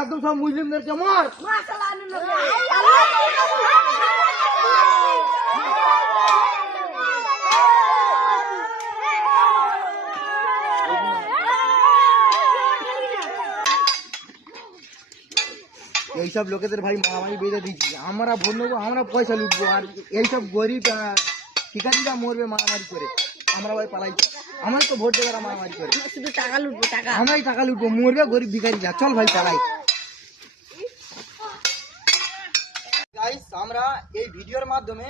একদম সব মুসলিমদেরকে মার। এইসব লোকেদের ভাই মারামারি বেঁধে দিচ্ছি। আমরা ভোট নেবো, আমরা পয়সা লুটবো, আর এইসব গরিব শিকারীরা মরবে মারামারি করে। আমরা ভাই পালাই, আমার তো ভোট দেবে মারামারি করে, শুধু টাকা লুটবো, আমরাই টাকা লুটবো, মরবে গরিব ভিখারিরা। চল ভাই পালাই। গাইস, আমরা এই ভিডিওর মাধ্যমে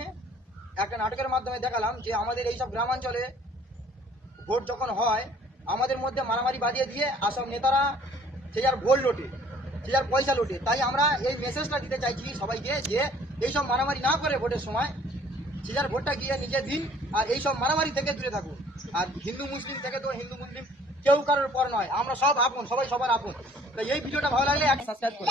একটা নাটকের মাধ্যমে দেখালাম যে আমাদের এইসব গ্রামাঞ্চলে ভোট যখন হয় আমাদের মধ্যে মারামারি বাজিয়ে দিয়ে আসব নেতারা সে যার ভোট লোটে, সে যার পয়সা লোটে। তাই আমরা এই মেসেজটা দিতে চাইছি সবাইকে যে এইসব মারামারি না করে ভোটের সময় সে যার ভোটটা গিয়ে নিজে দিন, আর এইসব মারামারি থেকে দূরে থাকুন। আর হিন্দু মুসলিম থেকে তো হিন্দু মুসলিম কেউ কারোর পর নয়, আমরা সব আপন, সবাই সবার আপন। তো এই ভিডিওটা ভালো লাগলে সাবস্ক্রাইব করুন।